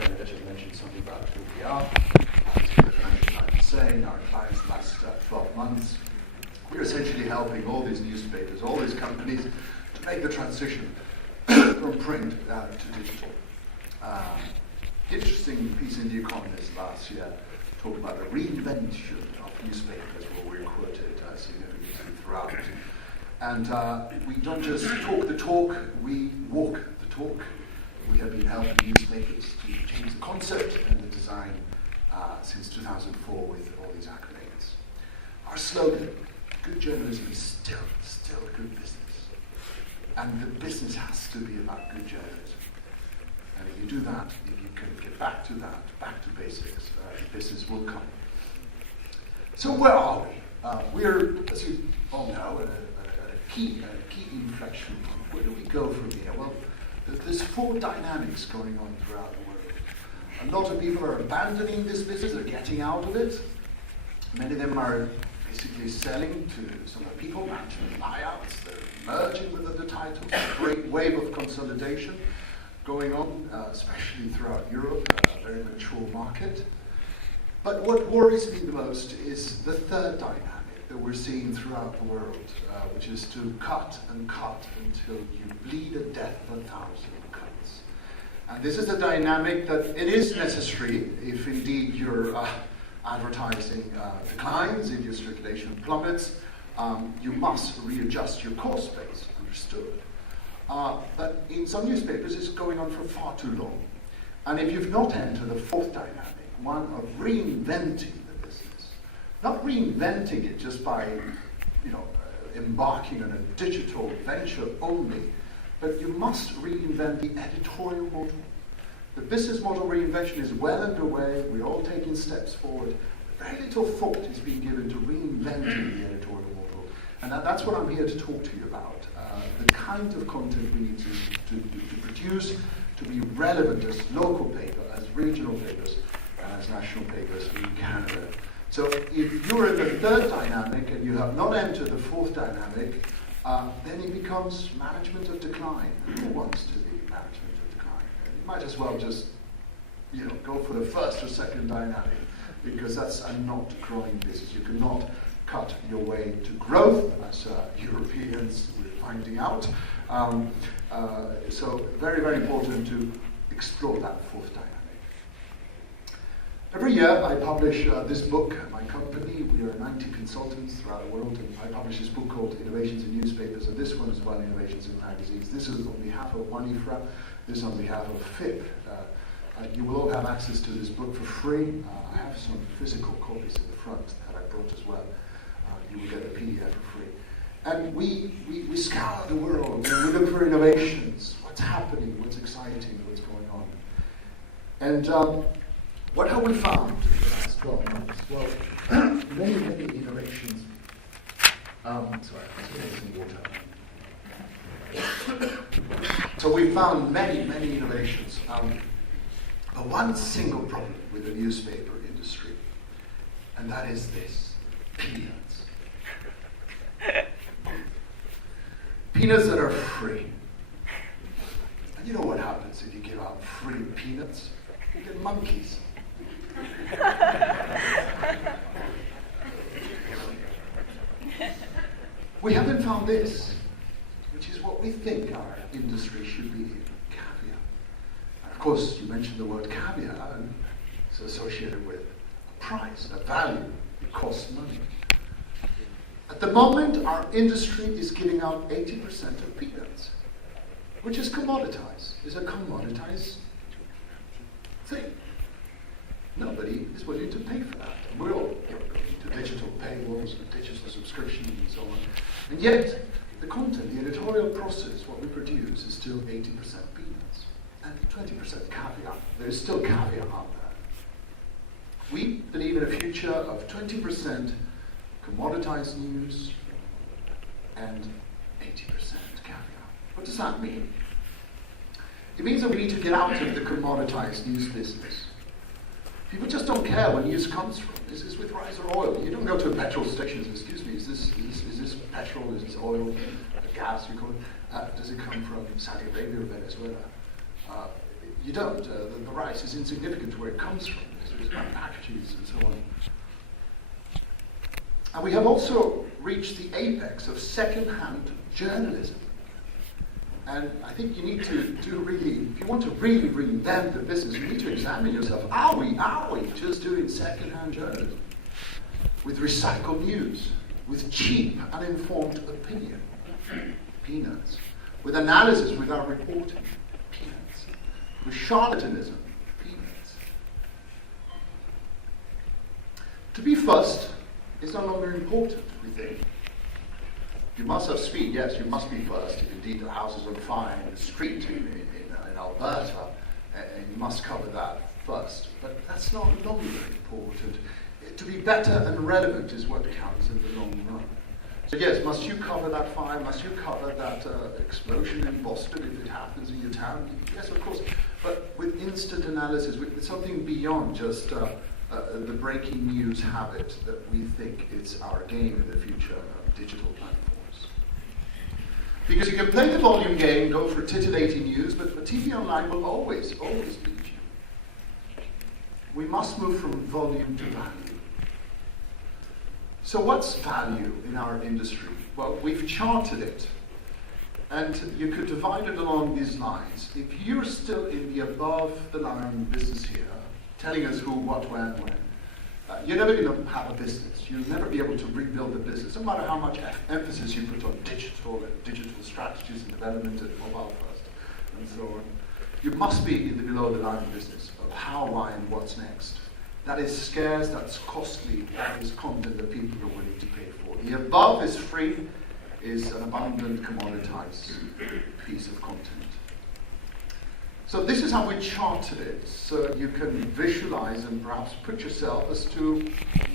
Benedetta mentioned something about who we are. As the Financial Times is saying, our clients the last 12 months, we're essentially helping all these newspapers, all these companies, to make the transition from print to digital. Interesting piece in The Economist last year talked about the reinvention of newspapers, where we quoted significantly throughout. And we don't just talk the talk, we walk the talk. We have been helping newspapers to change the concept and the design since 2004 with all these accolades. Our slogan, good journalism is still good business. And the business has to be about good journalism. And if you do that, if you can get back to that, back to basics, the business will come. So where are we? We're, as you all know, at a key inflection point. Where do we go from here? Well, there's four dynamics going on throughout the world. A lot of people are abandoning this business, they're getting out of it. Many of them are basically selling to some of the people, management buyouts, they're merging with other titles. A great wave of consolidation going on, especially throughout Europe, a very mature market. But what worries me the most is the third dynamic that we're seeing throughout the world, which is to cut and cut until you bleed a death of 1,000 cuts. And this is a dynamic that it is necessary if indeed your advertising declines, if your circulation plummets, you must readjust your cost base, understood. But in some newspapers it's going on for far too long. And if you've not entered the fourth dynamic, one of reinventing the business, not reinventing it just by embarking on a digital venture only, but you must reinvent the editorial model. The business model reinvention is well underway, we're all taking steps forward. Very little thought is being given to reinventing the editorial model. And that's what I'm here to talk to you about. The kind of content we need to produce to be relevant as local paper, as regional papers, and as national papers in Canada. So if you're in the third dynamic and you have not entered the fourth dynamic, then it becomes management of decline. Who wants to be management of decline? You might as well just go for the first or second dynamic, because that's a not growing business. You cannot cut your way to growth, as Europeans we're finding out. So very, very important to explore that fourth dynamic. Every year I publish this book, my company. We are 90 consultants throughout the world, and I publish this book called Innovations in Newspapers, and this one as well, Innovations in Magazines. This is on behalf of OneIFRA, this is on behalf of FIP. You will all have access to this book for free. I have some physical copies in the front that I brought as well. You will get a PDF for free. And we scour the world, and we look for innovations. What's happening, what's exciting, what's going on. And what have we found in the last 12 months? Well, many innovations. Sorry, let's get some water. So we found many innovations. But one single problem with the newspaper industry, and that is this: peanuts. Peanuts that are free. And you know what happens if you give out free peanuts? You get monkeys. We haven't found this, which is what we think our industry should be in, caviar. And of course, you mentioned the word caviar, and it's associated with a price, a value. It costs money. At the moment, our industry is giving out 80% of peanuts, which is commoditized. It's a commoditized thing. Nobody is willing to pay for that. And we're all going to digital paywalls and digital subscriptions and so on. And yet, the content, the editorial process, what we produce is still 80% peanuts and 20% caviar. There's still caviar out there. We believe in a future of 20% commoditized news and 80% caviar. What does that mean? It means that we need to get out of the commoditized news business. People just don't care where news comes from. Is this with rice or oil? You don't go to a petrol station and say, excuse me, is this petrol, is this oil, gas, you call it? Does it come from Saudi Arabia or Venezuela? you don't. The rice is insignificant to where it comes from. It's about packages and so on. And we have also reached the apex of second-hand journalism. And I think you need to really, if you want to really reinvent the business, you need to examine yourself. Are we just doing second-hand journalism? With recycled news, with cheap, uninformed opinion, peanuts. With analysis, with our reporting, peanuts. With charlatanism, peanuts. To be first is no longer important, we think. You must have speed, yes, you must be first. If indeed the house is on fire in the street in Alberta, and you must cover that first. But that's no longer important. To be better and relevant is what counts in the long run. So yes, must you cover that fire? Must you cover that explosion in Boston if it happens in your town? Yes, of course. But with instant analysis, with something beyond just the breaking news habit that we think is our game in the future of digital platforms. Because you can play the volume game, go for titillating news, but TV online will always beat you. We must move from volume to value. So what's value in our industry? Well, we've charted it. And you could divide it along these lines. If you're still in the above-the-line business here, telling us who, what, when, you're never going to have a business. You'll never be able to rebuild a business, no matter how much emphasis you put on digital strategies and development and mobile first, and so on. You must be in the below-the-line business of how, why, and what's next. That is scarce, that's costly, that is content that people are willing to pay for. The above is free, is an abundant, commoditized piece of content. So this is how we charted it, so you can visualize and perhaps put yourself as to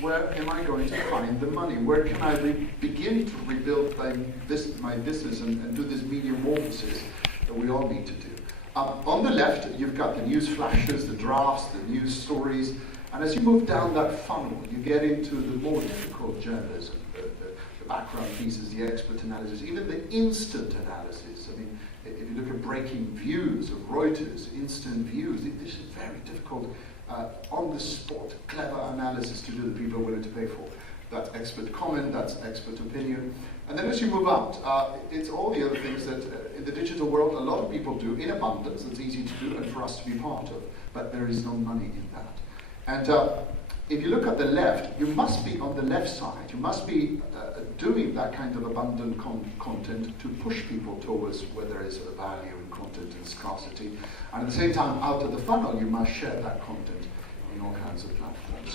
where am I going to find the money? Where can I begin to rebuild my business and do this mediamorphosis that we all need to do? On the left, you've got the news flashes, the drafts, the news stories, and as you move down that funnel, you get into the more difficult journalism, the background pieces, the expert analysis, even the instant analysis. I mean, if you look at breaking views of Reuters, instant views, this is very difficult, on-the-spot, clever analysis to do that people are willing to pay for. That's expert comment, that's expert opinion. And then as you move out, it's all the other things that in the digital world a lot of people do in abundance, it's easy to do and for us to be part of, but there is no money in that. And if you look at the left, you must be on the left side, you must be doing that kind of abundant content to push people towards where there is a value in content and scarcity. And at the same time, out of the funnel, you must share that content in all kinds of platforms. So